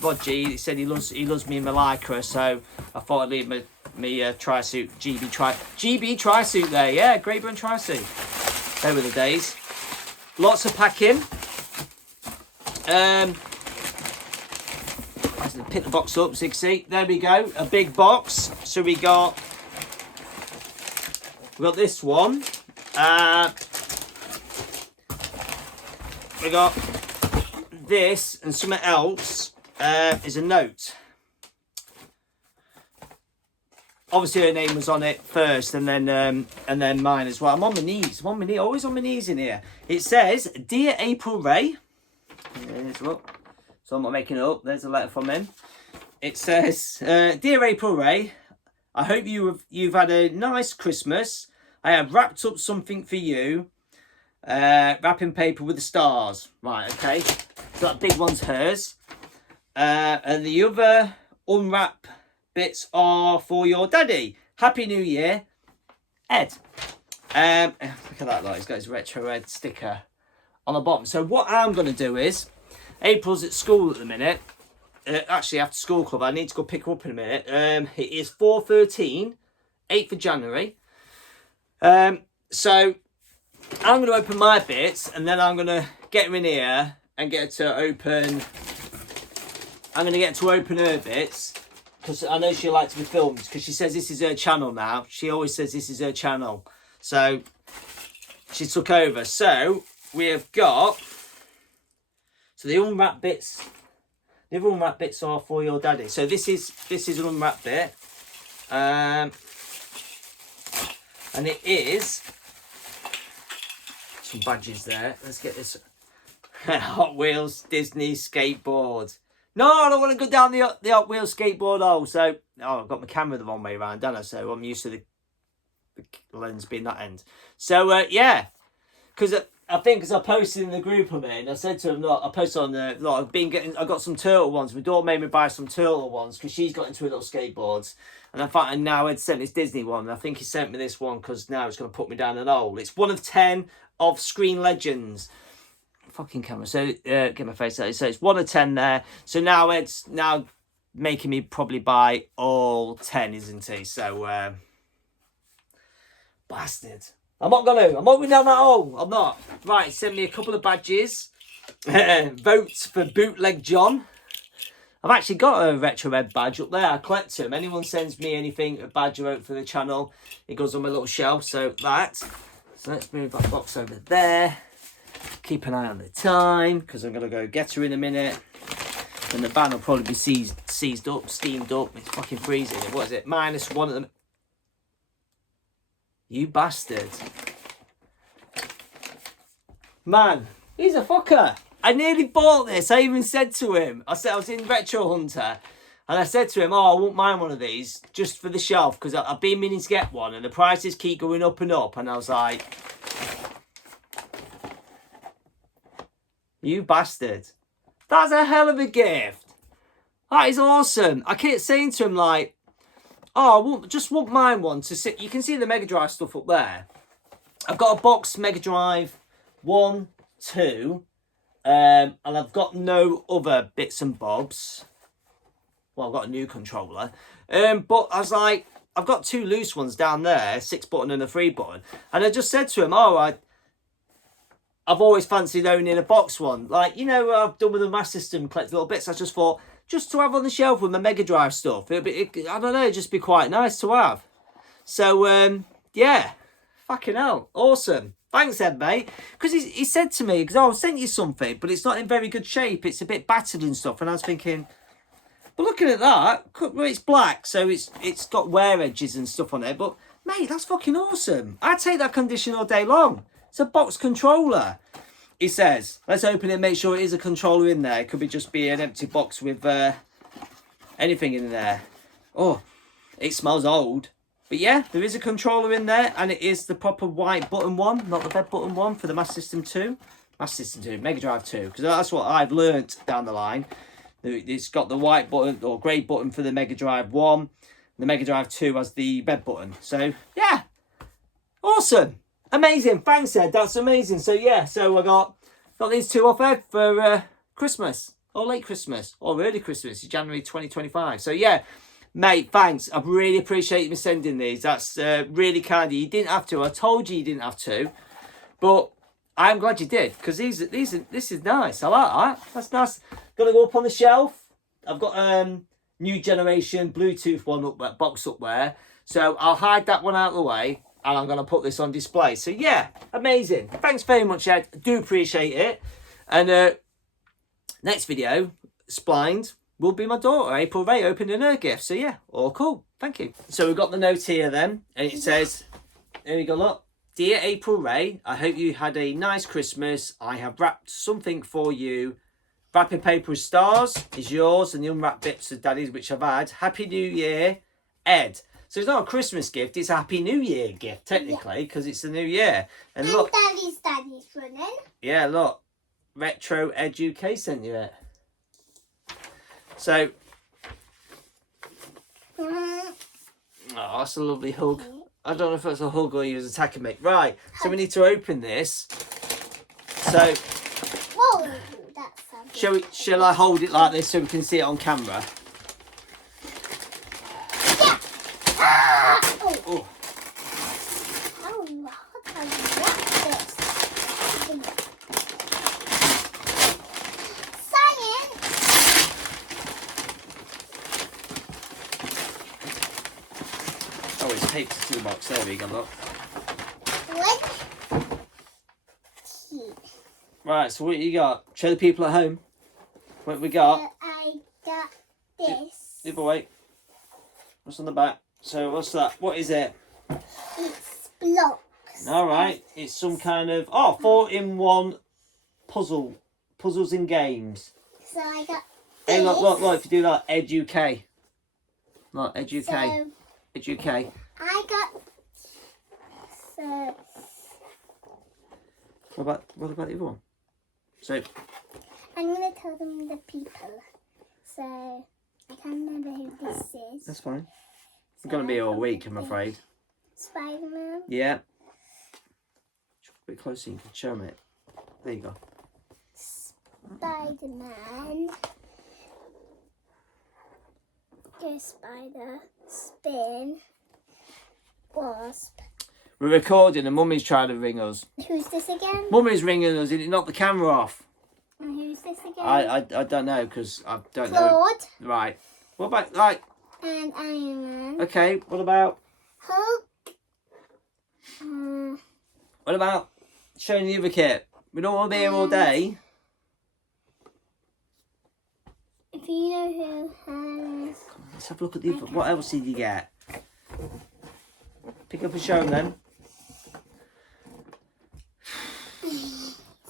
Roger. He said he loves me in my Lycra, so I thought I'd leave me tri-suit, GB tri-suit there. Yeah, Great Britain tri-suit. They were the days. Lots of packing. I pick the box up so you can see. There we go, a big box. So we got We've got this one. We got this and something else is a note. Obviously her name was on it first, and then mine as well. I'm on my knees. Always on my knees in here. It says, "Dear April Ray." Look, so I'm not making it up. There's a letter from him. It says, "Dear April Ray, I hope you've had a nice Christmas. I have wrapped up something for you. Wrapping paper with the stars." Right, okay. So that big one's hers. And the other unwrap bits are for your daddy. Happy New Year, Ed. Look at that, like, he's got his retro Ed sticker on the bottom. So what I'm going to do is, April's at school at the minute. Actually, after school club, I need to go pick her up in a minute. It is 4:13, 8th of January. So I'm going to open my bits, and then I'm going to get her in here and get her to open. I'm going to get her to open her bits, because I know she'll like to be filmed, because she says this is her channel now. She always says this is her channel. So she took over. So we have got, so the unwrapped bits, the other unwrapped bits are for your daddy. So this is an unwrapped bit. And it is some badges there. Let's get this. Hot Wheels Disney skateboard. No, I don't want to go down the Hot Wheels skateboard hole. So, I've got my camera the wrong way around, don't I? So I'm used to the lens being that end. So, yeah. Because I think as I posted in the group I'm in, I said to him, look, I posted on the, look, I got some turtle ones. My daughter made me buy some turtle ones because she's got into her little skateboards. And I thought, and now Ed sent this Disney one. And I think he sent me this one because now it's going to put me down an hole. It's one of 10 of Screen Legends. Fucking camera. So, get my face out. So it's 1 of 10 there. So now Ed's now making me probably buy all 10, isn't he? So, bastard. I'm not going down that hole. I'm not. Right, send me a couple of badges. Votes for Bootleg John. I've actually got a Retro Ed badge up there. I collect them. Anyone sends me anything, a badge or vote for the channel, it goes on my little shelf. So that. So let's move that box over there. Keep an eye on the time, because I'm going to go get her in a minute. And the van will probably be steamed up. It's fucking freezing. What is it? -1 at the... You bastard. Man, he's a fucker. I nearly bought this. I even said to him, I was in Retro Hunter, and I said to him, I won't mind one of these, just for the shelf, because I've been meaning to get one, and the prices keep going up and up, and I was like... You bastard. That's a hell of a gift. That is awesome. I keep saying to him, like, I just want mine one to sit. You can see the Mega Drive stuff up there. I've got a box Mega Drive 1, 2, and I've got no other bits and bobs. Well, I've got a new controller. But I was like, I've got 2 loose ones down there, 6-button and a 3-button. And I just said to him, I've always fancied owning a box one. Like, you know, I've done with the Master System, collect little bits. I just thought, just to have on the shelf with my Mega Drive stuff. I don't know, it'd just be quite nice to have. So, yeah. Fucking hell. Awesome. Thanks, Ed, mate. Because he said to me, because I sent you something, but it's not in very good shape. It's a bit battered and stuff. And I was thinking, but looking at that, well, it's black, so it's got wear edges and stuff on it. But, mate, that's fucking awesome. I'd take that condition all day long. It's a box controller. He says, let's open it and make sure it is a controller in there. It could just be an empty box with anything in there. Oh, it smells old. But yeah, there is a controller in there, and it is the proper white button one, not the red button one for the Master System 2. Master System 2, Mega Drive 2, because that's what I've learnt down the line. It's got the white button or grey button for the Mega Drive 1. The Mega Drive 2 has the red button. So, yeah. Awesome. Amazing. Thanks, Ed. That's amazing. So, yeah. So, I got these 2 off Ed for Christmas. Or late Christmas. Or early Christmas. January 2025. So, yeah. Mate, thanks. I really appreciate you sending these. That's really kind of you. You didn't have to. I told you didn't have to. But I'm glad you did. Because this is nice. I like that. That's nice. Got to go up on the shelf. I've got new generation Bluetooth one up there, box up there. So, I'll hide that one out of the way. and I'm going to put this on display. So yeah, amazing. Thanks very much, Ed. I do appreciate it. And next video, splined, will be my daughter, April Ray, opening her gift. So yeah, all cool. Thank you. So we've got the note here then, and it says, here we go, look. Dear April Ray, I hope you had a nice Christmas. I have wrapped something for you. Wrapping paper with stars is yours, and the unwrapped bits of Daddy's, which I've had. Happy New Year, Ed. So it's not a Christmas gift, it's a Happy New Year gift, technically, because it's the new year. And look. Daddy's running. Yeah, look. Retro Ed UK sent you it. So. Oh, that's a lovely hug. I don't know if that's a hug or you was attacking me. Right, so we need to open this. So. Whoa, Shall I hold it like this so we can see it on camera? Yeah. Ah! Oh. Oh. Oh, how do I wrap this? Science. Oh, it's taped to the box. There we go, look. Right, so what you got? Show the people at home what we got. I got this. Either way. What's on the back? So what's that? What is it? It's blocks. Alright, it's some kind of 4-in-1 puzzle. Puzzles and games. So I got this. Hey, look, if you do that, Ed UK. Look, Ed UK. So Ed UK. I got What about the other one? So I'm gonna tell them the people. So I can't remember who this is. that's fine. It's gonna be all week, I'm afraid. Spider-Man. Yeah. A bit closer, you can show me it. There you go. Spider-Man. Go spider. Spin. Wasp. We're recording and Mummy's trying to ring us. Who's this again? Mummy's ringing us. Did it knock the camera off? And who's this again? I don't know because I don't know. Claude. Right. What about right? And Iron Man. Okay. What about? Hulk. What about showing the other kit? We don't want to be here all day. If you know who has... Let's have a look at the other. What else did you get? Pick up and show them then.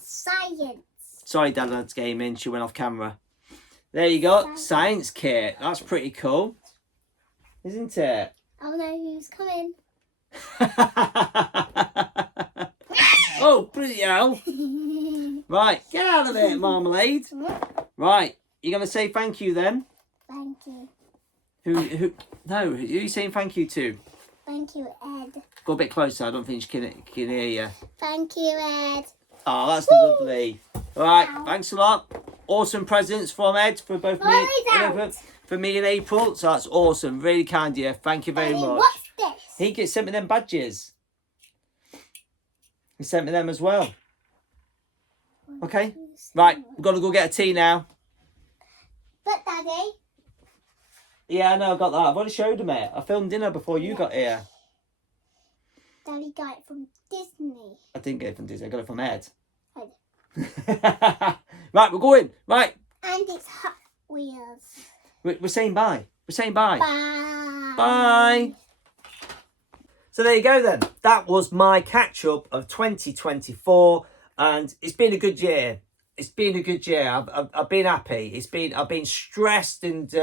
Science. Sorry, Dad's gaming. She went off camera. There you go. Science kit. That's pretty cool. Isn't it? Oh no, who's coming? Oh, bloody hell. Right, get out of it, Marmalade. Right, you're going to say thank you then? Thank you. No, who are you saying thank you to? Thank you, Ed. Go a bit closer, I don't think she can hear you. Thank you, Ed. Oh, that's Woo! lovely. Right, thanks a lot. Awesome presents from Ed for both for me and April. So that's awesome. Really kind of you. Thank you very much. What's this? He sent me them badges. He sent me them as well. Okay. Right, we've got to go get a tea now. But Daddy. Yeah, I know, I got that. I've already showed him it. I filmed dinner before you got here. Daddy got it from Disney. I didn't get it from Disney. I got it from Ed. Ed. Right, we're going. Right. And it's Hot Wheels. We're saying bye. We're saying bye. Bye. Bye. So there you go then. That was my catch-up of 2024. And it's been a good year. It's been a good year. I've been happy. I've been stressed and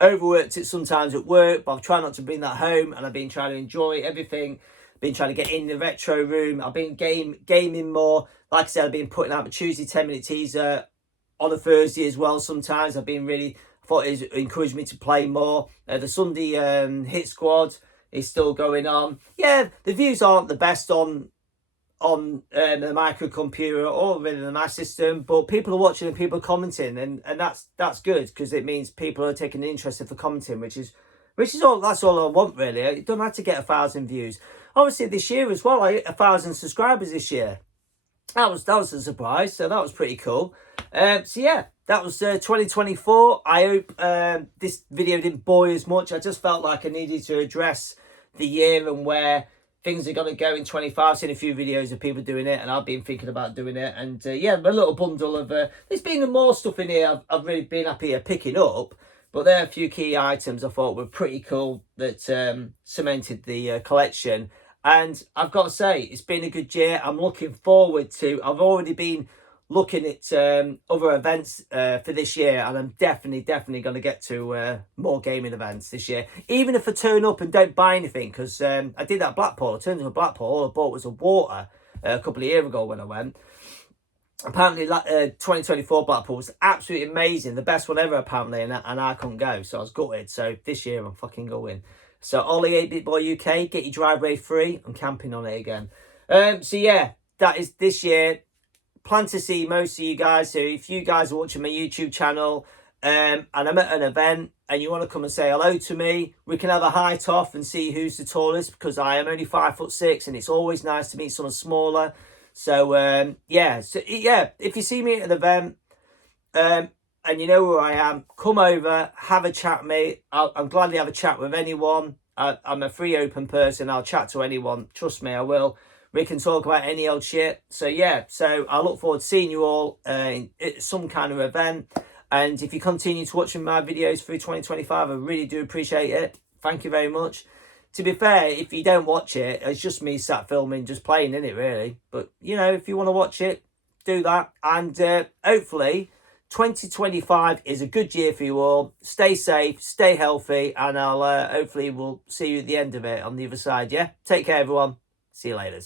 overworked it sometimes at work, but I've tried not to bring that home, and I've been trying to enjoy everything. Been trying to get in the retro room. I've been gaming more. Like I said, I've been putting out a Tuesday 10-minute teaser on a Thursday as well. Sometimes I thought it encouraged me to play more. The Sunday hit squad is still going on. Yeah, the views aren't the best on the microcomputer or really the Mac system, but people are watching and people are commenting, and that's good, because it means people are taking an interest for commenting, which is all. That's all I want really. You don't have to get 1,000 views. Obviously this year as well, I hit 1,000 subscribers this year. That was a surprise, so that was pretty cool. So yeah, that was 2024. I hope this video didn't bore you as much. I just felt like I needed to address the year and where things are going to go in 25. I've seen a few videos of people doing it, and I've been thinking about doing it. And yeah, a little bundle of there's been more stuff in here I've really been happy at picking up, but there are a few key items I thought were pretty cool that cemented the collection. And I've got to say, it's been a good year. I'm looking forward to, I've already been looking at other events for this year, and I'm definitely going to get to more gaming events this year, even if I turn up and don't buy anything, because I did that at Blackpool. I turned up at Blackpool, all I bought was a water a couple of years ago when I went. Apparently 2024 Blackpool was absolutely amazing, the best one ever apparently, and I couldn't go, so I was gutted. So this year I'm fucking going. So Ollie 8-Bit Boy UK, get your driveway free. I'm camping on it again. So yeah, that is this year. Plan to see most of you guys. So if you guys are watching my YouTube channel and I'm at an event and you want to come and say hello to me, we can have a height off and see who's the tallest, because I am only 5'6", and it's always nice to meet someone smaller. So yeah, if you see me at an event and you know where I am, come over, have a chat with me. I'm gladly have a chat with anyone. I'm a free open person. I'll chat to anyone. Trust me, I will. We can talk about any old shit. So yeah, so I look forward to seeing you all at some kind of event. And if you continue to watch my videos through 2025, I really do appreciate it. Thank you very much. To be fair, if you don't watch it, it's just me sat filming, just playing, isn't it, really? But, you know, if you want to watch it, do that. And hopefully 2025 is a good year for you all. Stay safe, stay healthy, and I'll hopefully we'll see you at the end of it on the other side, yeah? Take care, everyone. See you later.